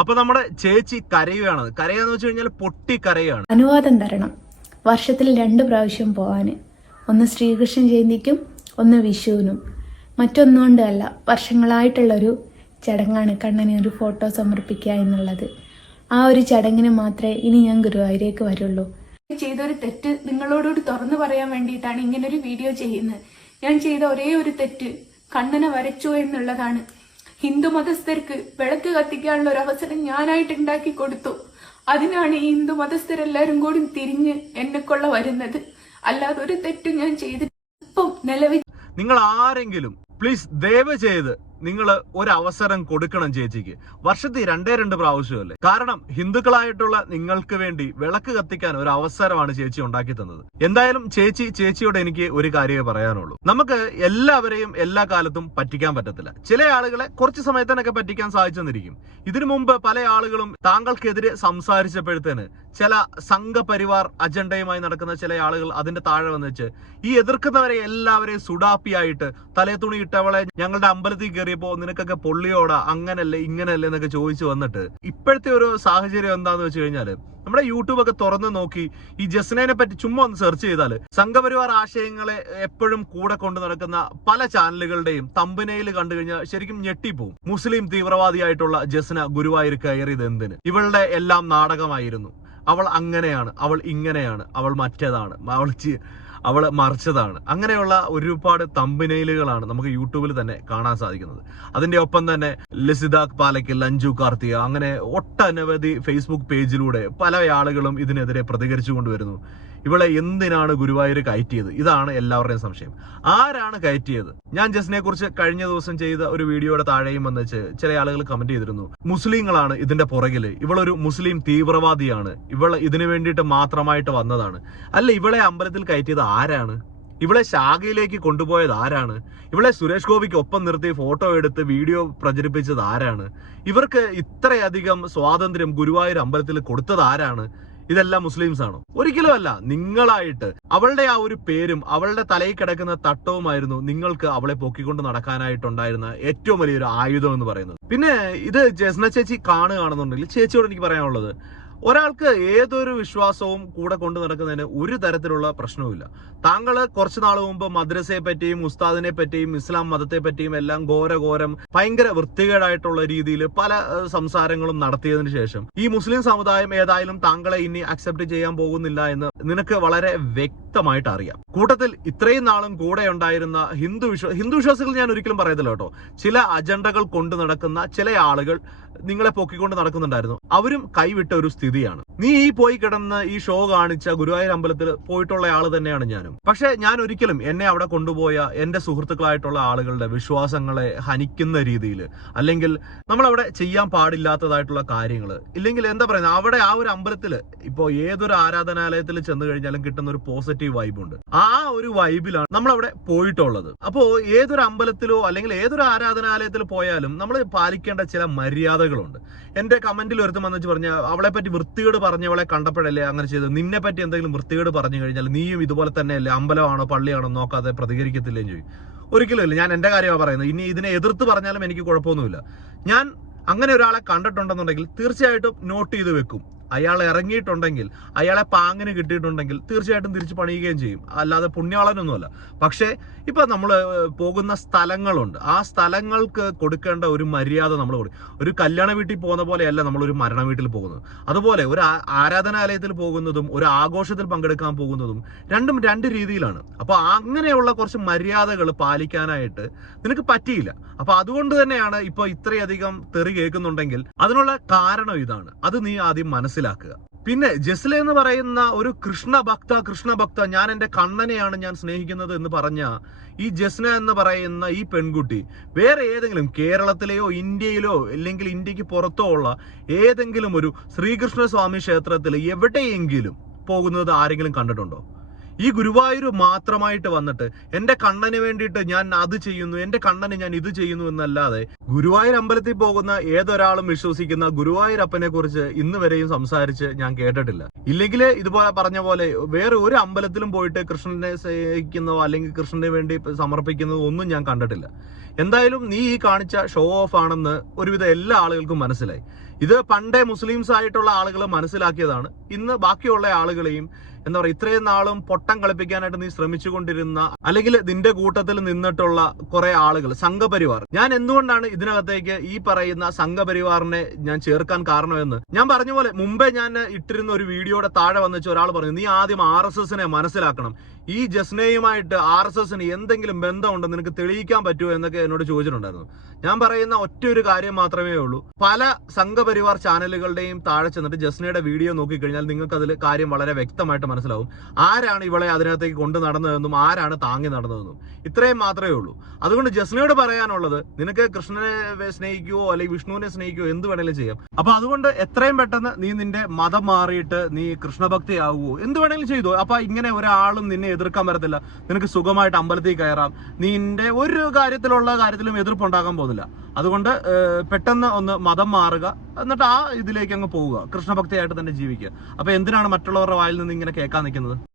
അപ്പൊ നമ്മുടെ ചേച്ചി കരയുകയാണ്. കരയാന്ന് വെച്ച് കഴിഞ്ഞാൽ പൊട്ടി കരയാണ്. അനുവാദം തരണം. വർഷത്തിൽ രണ്ട് പ്രാവശ്യം പോവാൻ ഒന്ന് ശ്രീകൃഷ്ണ ജയന്തിക്കും ഒന്ന് വിഷുവിനും. മറ്റൊന്നുകൊണ്ടല്ല വർഷങ്ങളായിട്ടുള്ളൊരു ചടങ്ങാണ് കണ്ണനെ ഒരു ഫോട്ടോ സമർപ്പിക്കുക എന്നുള്ളത്. ആ ഒരു ചടങ്ങിന് മാത്രമേ ഇനി ഞാൻ ഗുരുവായൂരേക്ക് വരുള്ളൂ. ചെയ്തൊരു തെറ്റ് നിങ്ങളോടുകൂടി തുറന്നു പറയാൻ വേണ്ടിയിട്ടാണ് ഇങ്ങനൊരു വീഡിയോ ചെയ്യുന്നത്. ഞാൻ ചെയ്ത ഒരേ ഒരു തെറ്റ് കണ്ണനെ വരച്ചു എന്നുള്ളതാണ്. ഹിന്ദു മതസ്ഥർക്ക് വിളക്ക് കത്തിക്കാനുള്ള ഒരു അവസരം ഞാനായിട്ട് ഉണ്ടാക്കി കൊടുത്തു. അതിനാണ് ഈ ഹിന്ദു മതസ്ഥരെല്ലാരും കൂടി തിരിഞ്ഞ് എന്നെക്കൊള്ള വരുന്നത്. അല്ലാതെ ഒരു തെറ്റും ഞാൻ ചെയ്തിട്ട് ഇപ്പം നിലവിൽ നിങ്ങൾ ആരെങ്കിലും പ്ലീസ് ദയവ് ചെയ്ത് നിങ്ങൾ ഒരവസരം കൊടുക്കണം ചേച്ചിക്ക്. വർഷത്തിൽ രണ്ടേ രണ്ട് പ്രാവശ്യമല്ലേ? കാരണം ഹിന്ദുക്കളായിട്ടുള്ള നിങ്ങൾക്ക് വേണ്ടി വിളക്ക് കത്തിക്കാൻ ഒരു അവസരമാണ് ചേച്ചി ഉണ്ടാക്കി തന്നത്. എന്തായാലും ചേച്ചി ചേച്ചിയോട് എനിക്ക് ഒരു കാര്യമേ പറയാനുള്ളൂ. നമുക്ക് എല്ലാവരെയും എല്ലാ കാലത്തും പറ്റിക്കാൻ പറ്റത്തില്ല. ചില ആളുകളെ കുറച്ച് സമയത്തിനൊക്കെ പറ്റിക്കാൻ സാധിച്ചെന്നിരിക്കും ഇതിനു മുമ്പ് പല ആളുകളും താങ്കൾക്കെതിരെ സംസാരിച്ചപ്പോഴത്തേന് ചില സംഘപരിവാർ അജണ്ടയുമായി നടക്കുന്ന ചില ആളുകൾ അതിന്റെ താഴെ വന്നിച്ച് ഈ എതിർക്കുന്നവരെ എല്ലാവരെയും സുഡാപ്പിയായിട്ട് തലേ തുണി ഇട്ടവളെ ഞങ്ങളുടെ അമ്പലത്തിൽ കയറിയപ്പോ നിനക്കൊക്കെ പൊള്ളിയോടാ അങ്ങനല്ലേ ഇങ്ങനല്ലേ എന്നൊക്കെ ചോദിച്ചു വന്നിട്ട് ഇപ്പോഴത്തെ ഒരു സാഹചര്യം എന്താന്ന് വെച്ച് കഴിഞ്ഞാൽ നമ്മുടെ യൂട്യൂബ് ഒക്കെ തുറന്ന് നോക്കി ഈ ജസ്നയെ പറ്റി ചുമ്മാ ഒന്ന് സെർച്ച് ചെയ്താൽ സംഘപരിവാർ ആശയങ്ങളെ എപ്പോഴും കൂടെ കൊണ്ടു നടക്കുന്ന പല ചാനലുകളുടെയും തമ്പനയിൽ കണ്ടു കഴിഞ്ഞാൽ ശരിക്കും ഞെട്ടിപ്പോവും. മുസ്ലിം തീവ്രവാദിയായിട്ടുള്ള ജസ്ന ഗുരുവായൂർ കയറിയത് എന്തിന്? ഇവളുടെ എല്ലാം നാടകമായിരുന്നു. അവൾ അങ്ങനെയാണ് അവൾ ഇങ്ങനെയാണ് അവൾ മറ്റേതാണ് അവൾ അവൾ മറിച്ചതാണ്. അങ്ങനെയുള്ള ഒരുപാട് തമ്പനയിലുകളാണ് നമുക്ക് യൂട്യൂബിൽ തന്നെ കാണാൻ സാധിക്കുന്നത്. അതിന്റെ ഒപ്പം തന്നെ ലസിതാഖ് പാലയ്ക്കൽ ലഞ്ചു കാർത്തിക അങ്ങനെ ഒട്ടനവധി ഫേസ്ബുക്ക് പേജിലൂടെ പല ആളുകളും ഇതിനെതിരെ പ്രതികരിച്ചു കൊണ്ടുവരുന്നു ഇവളെ എന്തിനാണ് ഗുരുവായൂർ കയറ്റിയത്? ഇതാണ് എല്ലാവരുടെയും സംശയം. ആരാണ് കയറ്റിയത്? ഞാൻ ജസ്നെ കുറിച്ച് കഴിഞ്ഞ ദിവസം ചെയ്ത ഒരു വീഡിയോയുടെ താഴെയും വന്നിച്ച് ചില ആളുകൾ കമന്റ് ചെയ്തിരുന്നു. മുസ്ലിങ്ങളാണ് ഇതിന്റെ പുറകിൽ. ഇവളൊരു മുസ്ലിം തീവ്രവാദിയാണ്. ഇവൾ ഇതിനു വേണ്ടിയിട്ട് മാത്രമായിട്ട് വന്നതാണ്. അല്ല ഇവളെ അമ്പലത്തിൽ കയറ്റിയത് ആരാണ്? ഇവളെ ശാഖയിലേക്ക് കൊണ്ടുപോയത് ആരാണ്? ഇവളെ സുരേഷ് ഗോപിക്ക് ഒപ്പം നിർത്തി ഫോട്ടോ എടുത്ത് വീഡിയോ പ്രചരിപ്പിച്ചത് ആരാണ്? ഇവർക്ക് ഇത്രയധികം സ്വാതന്ത്ര്യം ഗുരുവായൂർ അമ്പലത്തിൽ കൊടുത്തത് ആരാണ്? ഇതെല്ലാം മുസ്ലിംസ് ആണോ ഒരിക്കലും അല്ല നിങ്ങളായിട്ട്. അവളുടെ ആ ഒരു പേരും അവളുടെ തലയിൽ കിടക്കുന്ന തട്ടവുമായിരുന്നു നിങ്ങൾക്ക് അവളെ പൊക്കിക്കൊണ്ട് നടക്കാനായിട്ടുണ്ടായിരുന്ന ഏറ്റവും വലിയൊരു ആയുധം എന്ന് പറയുന്നത്. പിന്നെ ഇത് ജസ്ന ചേച്ചി കാണുകയാണെന്നുണ്ടെങ്കിൽ ചേച്ചിയോട് എനിക്ക് പറയാനുള്ളത് ഒരാൾക്ക് ഏതൊരു വിശ്വാസവും കൂടെ കൊണ്ടു നടക്കുന്നതിന് ഒരു തരത്തിലുള്ള പ്രശ്നവുമില്ല. താങ്കൾ കുറച്ചു നാൾ മുമ്പ് മദ്രസയെ പറ്റിയും ഉസ്താദിനെ പറ്റിയും ഇസ്ലാം മതത്തെ പറ്റിയും എല്ലാം ഘോരഘോരം ഭയങ്കര വൃത്തികേടായിട്ടുള്ള രീതിയിൽ പല സംസാരങ്ങളും നടത്തിയതിനു ശേഷം ഈ മുസ്ലിം സമുദായം ഏതായാലും താങ്കളെ ഇനി അക്സെപ്റ്റ് ചെയ്യാൻ പോകുന്നില്ല എന്ന് നിനക്ക് വളരെ വ്യക്തമായിട്ട് അറിയാം. കൂട്ടത്തിൽ ഇത്രയും നാളും കൂടെ ഉണ്ടായിരുന്ന ഹിന്ദു വിശ്വാസ ഹിന്ദു വിശ്വാസികൾ ഞാൻ ഒരിക്കലും പറയത്തില്ല കേട്ടോ. ചില അജണ്ടകൾ കൊണ്ടു നടക്കുന്ന ചില ആളുകൾ നിങ്ങളെ പൊക്കിക്കൊണ്ട് നടക്കുന്നുണ്ടായിരുന്നു. അവരും കൈവിട്ട ഒരു സ്ഥിതിയാണ്. നീ ഈ പോയി കിടന്ന് ഈ ഷോ കാണിച്ച ഗുരുവായൂർ അമ്പലത്തിൽ പോയിട്ടുള്ള ആൾ തന്നെയാണ് ഞാനും. പക്ഷെ ഞാൻ ഒരിക്കലും എന്നെ അവിടെ കൊണ്ടുപോയ എന്റെ സുഹൃത്തുക്കളായിട്ടുള്ള ആളുകളുടെ വിശ്വാസങ്ങളെ ഹനിക്കുന്ന രീതിയിൽ അല്ലെങ്കിൽ നമ്മൾ അവിടെ ചെയ്യാൻ പാടില്ലാത്തതായിട്ടുള്ള കാര്യങ്ങൾ. ഇല്ലെങ്കിൽ എന്താ പറയുന്നത്? അവിടെ ആ ഒരു അമ്പലത്തിൽ ഇപ്പോൾ ഏതൊരു ആരാധനാലയത്തിൽ ചെന്ന് കഴിഞ്ഞാലും കിട്ടുന്ന ഒരു പോസിറ്റീവ് വൈബ് ഉണ്ട്. ആ ഒരു വൈബിലാണ് നമ്മൾ അവിടെ പോയിട്ടുള്ളത്. അപ്പോ ഏതൊരു അമ്പലത്തിലോ അല്ലെങ്കിൽ ഏതൊരു ആരാധനാലയത്തിൽ പോയാലും നമ്മൾ പാലിക്കേണ്ട ചില മര്യാദകളുണ്ട് എന്റെ കമന്റിൽ ഒരുത്തം വന്നിച്ച് പറഞ്ഞ അവളെ പറ്റി വൃത്തികേട് പറഞ്ഞവളെ കണ്ടപ്പോഴല്ലേ അങ്ങനെ ചെയ്തത്? നിന്നെ പറ്റി എന്തെങ്കിലും വൃത്തികേട് പറഞ്ഞു കഴിഞ്ഞാൽ നീയും ഇതുപോലെ തന്നെയല്ലേ? അമ്പലമാണോ പള്ളിയാണോ നോക്കാതെ പ്രതികരിക്കത്തില്ലെന്ന് ചോദിക്കും. ഒരിക്കലും ഞാൻ എന്റെ കാര്യമാണ് പറയുന്നത്. ഇനി ഇതിനെ എതിർത്ത് പറഞ്ഞാലും എനിക്ക് കുഴപ്പമൊന്നുമില്ല. ഞാൻ അങ്ങനെ ഒരാളെ കണ്ടിട്ടുണ്ടെന്നുണ്ടെങ്കിൽ തീർച്ചയായിട്ടും നോട്ട് ചെയ്ത് വെക്കും. അയാൾ ഇറങ്ങിയിട്ടുണ്ടെങ്കിൽ അയാളെ പാങ്ങിന് കിട്ടിയിട്ടുണ്ടെങ്കിൽ തീർച്ചയായിട്ടും തിരിച്ച് പണിയുകയും ചെയ്യും. അല്ലാതെ പുണ്യാളനൊന്നുമല്ല. പക്ഷേ ഇപ്പൊ നമ്മൾ പോകുന്ന സ്ഥലങ്ങളുണ്ട്. ആ സ്ഥലങ്ങൾക്ക് കൊടുക്കേണ്ട ഒരു മര്യാദ നമ്മൾ ഒരു കല്യാണ വീട്ടിൽ പോകുന്ന പോലെയല്ല നമ്മൾ ഒരു മരണ വീട്ടിൽ പോകുന്നത്. അതുപോലെ ഒരു ആരാധനാലയത്തിൽ പോകുന്നതും ഒരു ആഘോഷത്തിൽ പങ്കെടുക്കാൻ പോകുന്നതും രണ്ടും രണ്ട് രീതിയിലാണ്. അപ്പൊ അങ്ങനെയുള്ള കുറച്ച് മര്യാദകൾ പാലിക്കാനായിട്ട് നിനക്ക് പറ്റിയില്ല. അപ്പൊ അതുകൊണ്ട് തന്നെയാണ് ഇപ്പൊ ഇത്രയധികം തെറി കേൾക്കുന്നുണ്ടെങ്കിൽ അതിനുള്ള കാരണം ഇതാണ്. അത് നീ ആദ്യം മനസ്സിലാക്കുക. പിന്നെ ജസ്ല എന്ന് പറയുന്ന ഒരു കൃഷ്ണ ഭക്ത കൃഷ്ണ ഭക്ത ഞാൻ എന്റെ കണ്ണനെയാണ് ഞാൻ സ്നേഹിക്കുന്നത് എന്ന് പറഞ്ഞ ഈ ജസ്ന എന്ന് പറയുന്ന ഈ പെൺകുട്ടി വേറെ ഏതെങ്കിലും കേരളത്തിലെയോ ഇന്ത്യയിലോ അല്ലെങ്കിൽ ഇന്ത്യയ്ക്ക് പുറത്തോ ഉള്ള ഏതെങ്കിലും ഒരു ശ്രീകൃഷ്ണ സ്വാമി ക്ഷേത്രത്തിൽ എവിടെയെങ്കിലും പോകുന്നത് ആരെങ്കിലും കണ്ടിട്ടുണ്ടോ? ഈ ഗുരുവായൂർ മാത്രമായിട്ട് വന്നിട്ട് എന്റെ കണ്ണന് വേണ്ടിയിട്ട് ഞാൻ അത് ചെയ്യുന്നു എന്റെ കണ്ണന് ഞാൻ ഇത് ചെയ്യുന്നു എന്നല്ലാതെ ഗുരുവായൂർ അമ്പലത്തിൽ പോകുന്ന ഏതൊരാളും വിശ്വസിക്കുന്ന ഗുരുവായൂരപ്പനെ കുറിച്ച് ഇന്ന് വരെയും സംസാരിച്ച് ഞാൻ കേട്ടിട്ടില്ല. ഇല്ലെങ്കിൽ ഇതുപോലെ പറഞ്ഞ പോലെ വേറെ ഒരു അമ്പലത്തിലും പോയിട്ട് കൃഷ്ണനെ സേവിക്കുന്നതോ അല്ലെങ്കിൽ കൃഷ്ണന് വേണ്ടി സമർപ്പിക്കുന്നതോ ഒന്നും ഞാൻ കണ്ടിട്ടില്ല. എന്തായാലും നീ ഈ കാണിച്ച ഷോ ഓഫ് ആണെന്ന് ഒരുവിധം എല്ലാ ആളുകൾക്കും മനസ്സിലായി. ഇത് പണ്ടേ മുസ്ലിംസ് ആയിട്ടുള്ള ആളുകൾ മനസ്സിലാക്കിയതാണ്. ഇന്ന് ബാക്കിയുള്ള ആളുകളെയും എന്താ പറയുക ഇത്രയും നാളും പൊട്ടം കളിപ്പിക്കാനായിട്ട് നീ ശ്രമിച്ചുകൊണ്ടിരുന്ന അല്ലെങ്കിൽ നിന്റെ കൂട്ടത്തിൽ നിന്നിട്ടുള്ള കുറെ ആളുകൾ സംഘപരിവാർ. ഞാൻ എന്തുകൊണ്ടാണ് ഇതിനകത്തേക്ക് ഈ പറയുന്ന സംഘപരിവാറിനെ ഞാൻ ചേർക്കാൻ കാരണമെന്ന്? ഞാൻ പറഞ്ഞ പോലെ മുമ്പേ ഞാൻ ഇട്ടിരുന്ന ഒരു വീഡിയോയുടെ താഴെ വന്നിച്ച് ഒരാൾ പറഞ്ഞു നീ ആദ്യം ആർ എസ് എസിനെ മനസ്സിലാക്കണം. ഈ ജസ്നയുമായിട്ട് ആർ എസ് എസിന് എന്തെങ്കിലും ബന്ധമുണ്ടെന്ന് നിനക്ക് തെളിയിക്കാൻ പറ്റുമോ? എന്നൊക്കെ എന്നോട് ചോദിച്ചിട്ടുണ്ടായിരുന്നു. ഞാൻ പറയുന്ന ഒറ്റ ഒരു കാര്യം മാത്രമേ ഉള്ളൂ. പല സംഘപരിവാർ ചാനലുകളുടെയും താഴെ ചെന്നിട്ട് ജസ്നയുടെ വീഡിയോ നോക്കിക്കഴിഞ്ഞാൽ നിങ്ങൾക്ക് അതിൽ കാര്യം വളരെ വ്യക്തമായിട്ട് മനസ്സിലാവും. ആരാണ് ഇവളെ അതിനകത്തേക്ക് കൊണ്ടു നടന്നതെന്നും ആരാണ് താങ്ങി നടന്നതെന്നും. ഇത്രയും മാത്രമേ ഉള്ളൂ. അതുകൊണ്ട് ജസ്നയോട് പറയാനുള്ളത് നിനക്ക് കൃഷ്ണനെ സ്നേഹിക്കുവോ അല്ലെങ്കിൽ വിഷ്ണുവിനെ സ്നേഹിക്കുവോ എന്ത് വേണേലും ചെയ്യാം. അപ്പൊ അതുകൊണ്ട് എത്രയും പെട്ടെന്ന് നീ നിന്റെ മതം മാറിയിട്ട് നീ കൃഷ്ണഭക്തി ആവുമോ എന്ത് വേണേലും ചെയ്തു. അപ്പൊ ഇങ്ങനെ ഒരാളും നിന്നെ എതിർക്കാൻ വരത്തില്ല. നിനക്ക് സുഖമായിട്ട് അമ്പലത്തിൽ കയറാം. നിന്റെ ഒരു കാര്യത്തിലുള്ള കാര്യത്തിലും എതിർപ്പുണ്ടാകാൻ പോകുന്നില്ല. അതുകൊണ്ട് പെട്ടെന്ന് ഒന്ന് മതം മാറുക എന്നിട്ട് ആ ഇതിലേക്ക് അങ്ങ് പോവുക. കൃഷ്ണഭക്തിയായിട്ട് തന്നെ ജീവിക്കുക. അപ്പൊ എന്തിനാണ് മറ്റുള്ളവരുടെ വായിൽ നിന്ന് ഇങ്ങനെ കേൾക്കാൻ നിൽക്കുന്നത്?